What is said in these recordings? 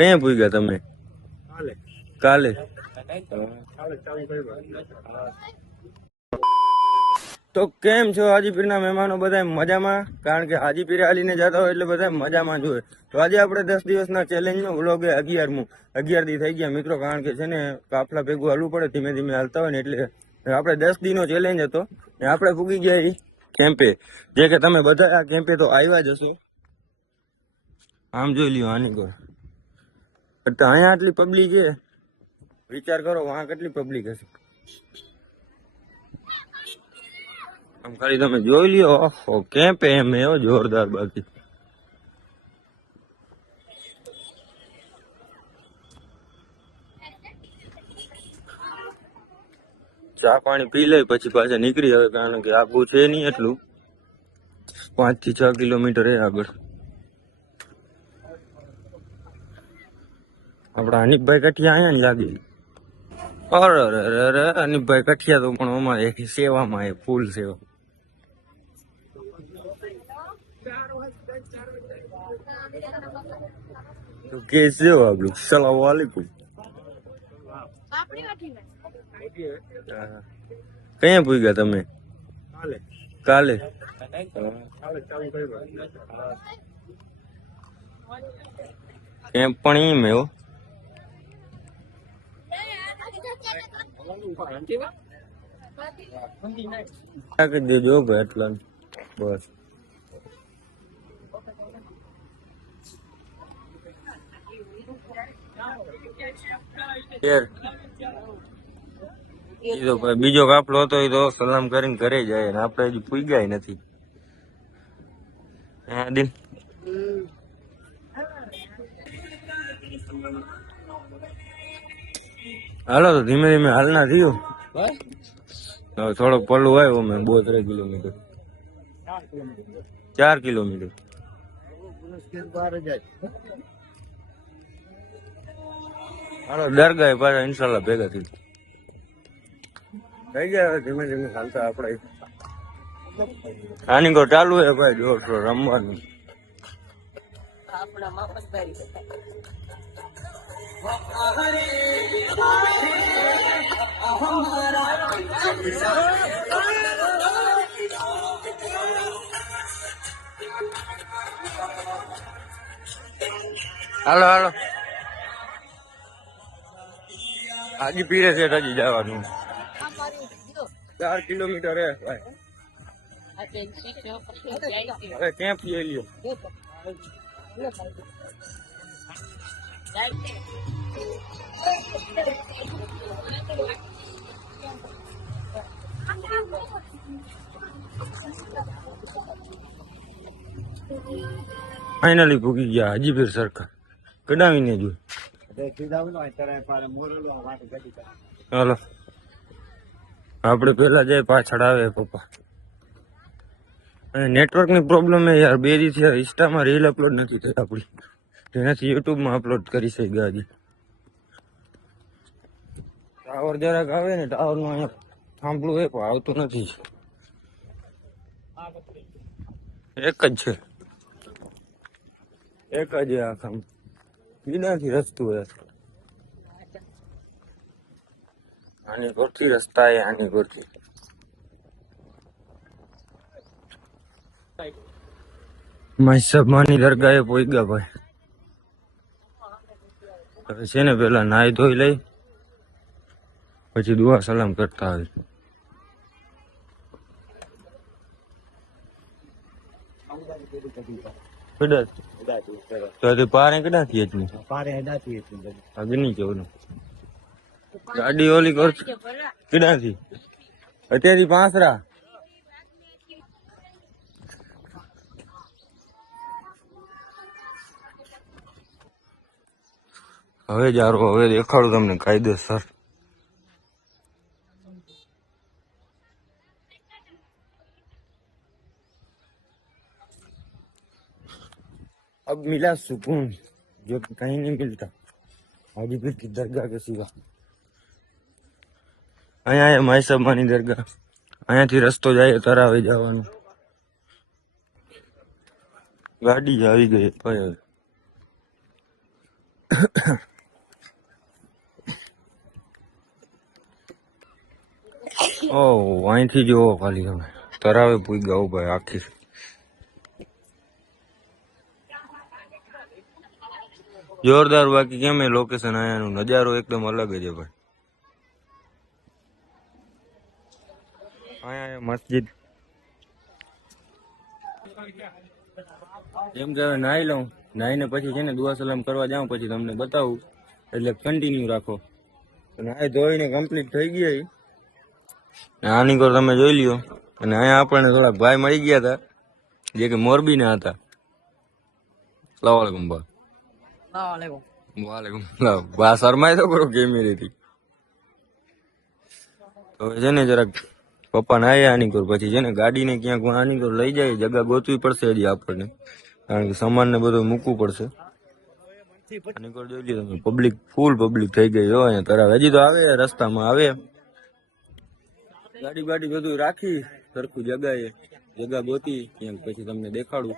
કયા પૂગ્યા તમે? કાલે તો કેમ છો હાજીપીરના મહેમાનો? બધા મજામાં? કારણ કે હાજીપીર હાલીને જતા હોય એટલે બધા મજામાં જ હોય. તો આજે આપણે 10 દિવસના ચેલેન્જનો વ્લોગ 11 દી થઈ ગયા મિત્રો. કારણ કે છે ને કાફલા ભેગું હાલવું પડે, ધીમે ધીમે હાલતા હોય ને, એટલે આપણે 10 દીનો ચેલેન્જ હતો ને આપણે પૂગી ગયા કેમ્પે. જે કે તમે બધા આ કેમ્પે તો આવ્યા જ હશો. આમ જોઈ લ્યો આની કો અહીંયા આટલી પબ્લિક છે, વિચાર કરો વહાં કેટલી પબ્લિક હશે. આમ ખાલી તમે જોઈ લ્યો. ઓહો, કેમ્પે એમ એવો જોરદાર. બાકી ચા પાણી પી લે પછી પાછા નીકળી હવે, કારણ કે આગું છે નહીં એટલું, 5 થી 6 કિલોમીટર એ આગળ. આપડા અનિકભાઈ કઠિયા અહીંયા જ લાગે. અરે અરે અનિકભાઈ કઠિયા તો પણ અમારે સેવામાં એ ફૂલ સેવા. તો કેસ જેવો આપણું. સલામ વાલેકુમ. કયા પૂગ્યા તમે? કાલે કેમ્પ પણ એમ એવો દેજો ભાઈ એટલા બસ. બીજો કાફલો હતો એ તો સલામ કરીને ઘરે જાય ને આપડે હજી પૂગ્યા નથી. હાલો તો ધીમે ધીમે હાલના થયું. થોડોક પલ્લું આવ્યો મેં 32 કિલોમીટર, 4 કિલોમીટર. હાલો દરગાહ પાછા ઇન્શાલ્લાહ ભેગા થઈ ગયા. ધીમે ધીમે હાલતા આપડે આની કો ચાલુ હે ભાઈ, જોર રમવાનું. હાલો હાલો હાજી પીરે છે હજી જવાનું. 4 કિલોમીટર હે ભાઈ. હવે કેમ્પ લઈ લ્યો. ફાઇનલી ભૂગી ગયા હાજીપીર સરકાર. કડાવીને જોઈ. હાલો આપડે પેલા જાય, પાછળ આવે પપ્પા. અને નેટવર્ક ની પ્રોબ્લેમ હે યાર. 2 દી થી ઇન્સ્ટામાં રીલ અપલોડ નથી થઈ આપડી, જેનાથી યુટ્યુબમાં અપલોડ કરી છે ગાડી. ટાવર જરાક આવે ને, ટાવર નું અહીંયા થાંભલું એ પણ આવતું નથી. એક જ છે, એક જ આખા બીનાથી રસ્તું હે. આની કોરથી રસ્તા હે, આની કોરથી. માની દરગાહે પોઈગા ભાઈ. હવે છે ને પેલા નાઈ ધોઈ લઈ પછી દુઆ સલામ કરતા આવે. તો પારે કદાથી એટલી અગ્નિ કેવું ગાડી ઓલી કર કદાથી અત્યારથી 5 હવે જારો. હવે દેખાડું તમને કાયદેસર. अब मिला सुकून जो कि कहीं नहीं मिलता हाजीपीर की दरगाह के सिवा. અહીંયા માઈ સાહેબની દરગાહ. અહીંયાથી રસ્તો જાય તરાવે જવાનો. ગાડી આવી ગઈ ભાઈ. અહીંથી જોવો ખાલી તમે તરાવે પૂઈ ગયા ભાઈ આખી જોરદાર. બાકી કેમ લોકેશન આયાનું નજારો એકદમ અલગ જ છે ભાઈ. અહીંયા મસ્જિદ એમ કે નાહી લઉં, નાહીને પછી છે ને દુઆ સલામ કરવા જાઉં, પછી તમને બતાવું, એટલે કન્ટિન્યુ રાખો. નાહી ધોઈને કમ્પ્લીટ થઈ ગયા. આની કોર તમે જોઈ લ્યો. અને અહીંયા આપણને થોડાક ભાઈ મળી ગયા હતા જે કે મોરબી ના હતા. સલામ બા. વાલેકુમ સલામ. બા શરમાય તો કરો કેમેરેથી. તો છે ને જરાક પપ્પા ના આવ્યા આની કોર, પછી છે ને ગાડીને ક્યાંક આની કોર લઈ જાય, જગ્યા ગોતવી પડશે હજી આપણને, કારણ કે સામાન ને બધું મૂકવું પડશે. આની કોર જોઈ લ્યો તમે, પબ્લિક ફૂલ પબ્લિક થઈ ગઈ હોય અહીંયા તરાવ. હજી તો આવે રસ્તામાં આવે, ગાડી બાડી બધું રાખી સરખું જગા ગોતી ક્યાંક, પછી તમને દેખાડું.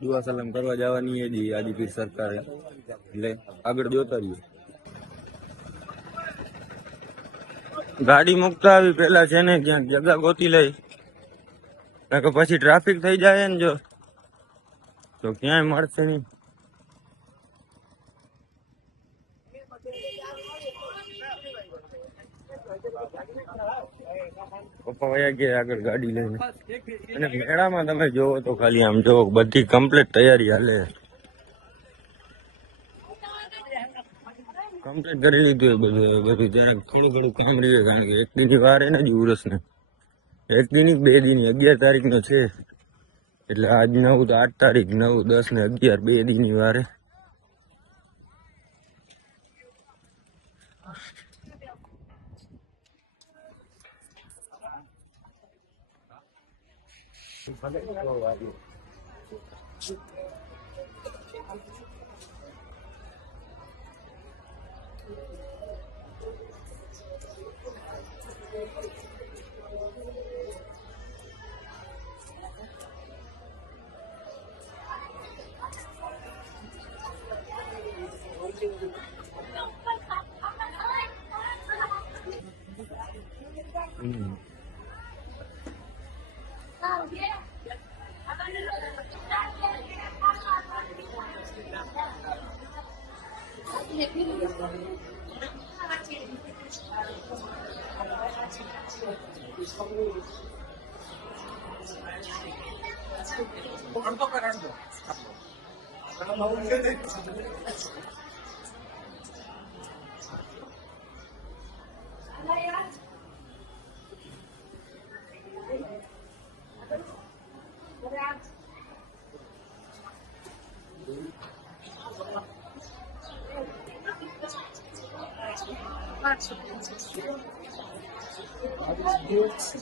દુઆ સલામ કરવા જવાની હજી હાજીપીર સરકારે, એટલે આગળ જોતા રહીએ. ગાડી મુકતા આવી પેલા છે ને ક્યાંક જગા ગોતી લઈ, કારણ કે પછી ટ્રાફિક થઈ જાય ને જો તો ક્યાંય મળશે નહીં. પપ્પા વયા ગયા આગળ ગાડી લઈને. અને મેળામાં તમે જોવો તો ખાલી આમ જોવો, બધી કમ્પ્લીટ તૈયારી હાલે, કમ્પ્લીટ કરી લીધું બધું. જરાક થોડું ઘણું કામ રહ્યું, કારણ કે એક દીની વાર એને જ ઉરસ ને, એક દીની 2 દીની 11 તારીખનો છે, એટલે આજ 9 તો 8 તારીખ, 9, 10 ને 11 2 દીની વારે.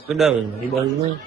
કડાવે એ બાજુ નહીં.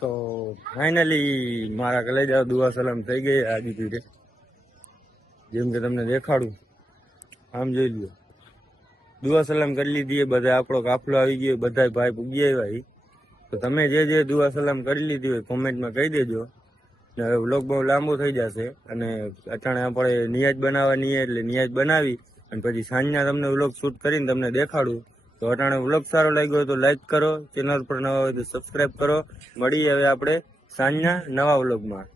તો ફાઇનલી મારા કલેજા દુઆ સલામ થઈ ગઈ હાજીપીરે, જેમ કે તમને દેખાડું. આમ જોઈ લ્યો, દુઆ સલામ કરી લીધી, બધા આપણો કાફલો આવી ગયો, બધા ભાઈ પૂગી આવ્યા. તો તમે જે દુઆ સલામ કરી લીધી હોય કોમેન્ટમાં કહી દેજો. હવે વ્લોગ બહુ લાંબો થઈ જશે, અને અટાણે આપણે નિયાજ બનાવવાની, એટલે નિયાજ બનાવી અને પછી સાંજના તમને વ્લોગ શૂટ કરીને તમને દેખાડું. તો અટાણે વ્લોગ સારો લાગ્યો હોય તો લાઈક કરો, ચેનલ પર નવા હોય તો સબસ્ક્રાઈબ કરો. મળીએ હવે આપણે સાંજના નવા વ્લોગમાં.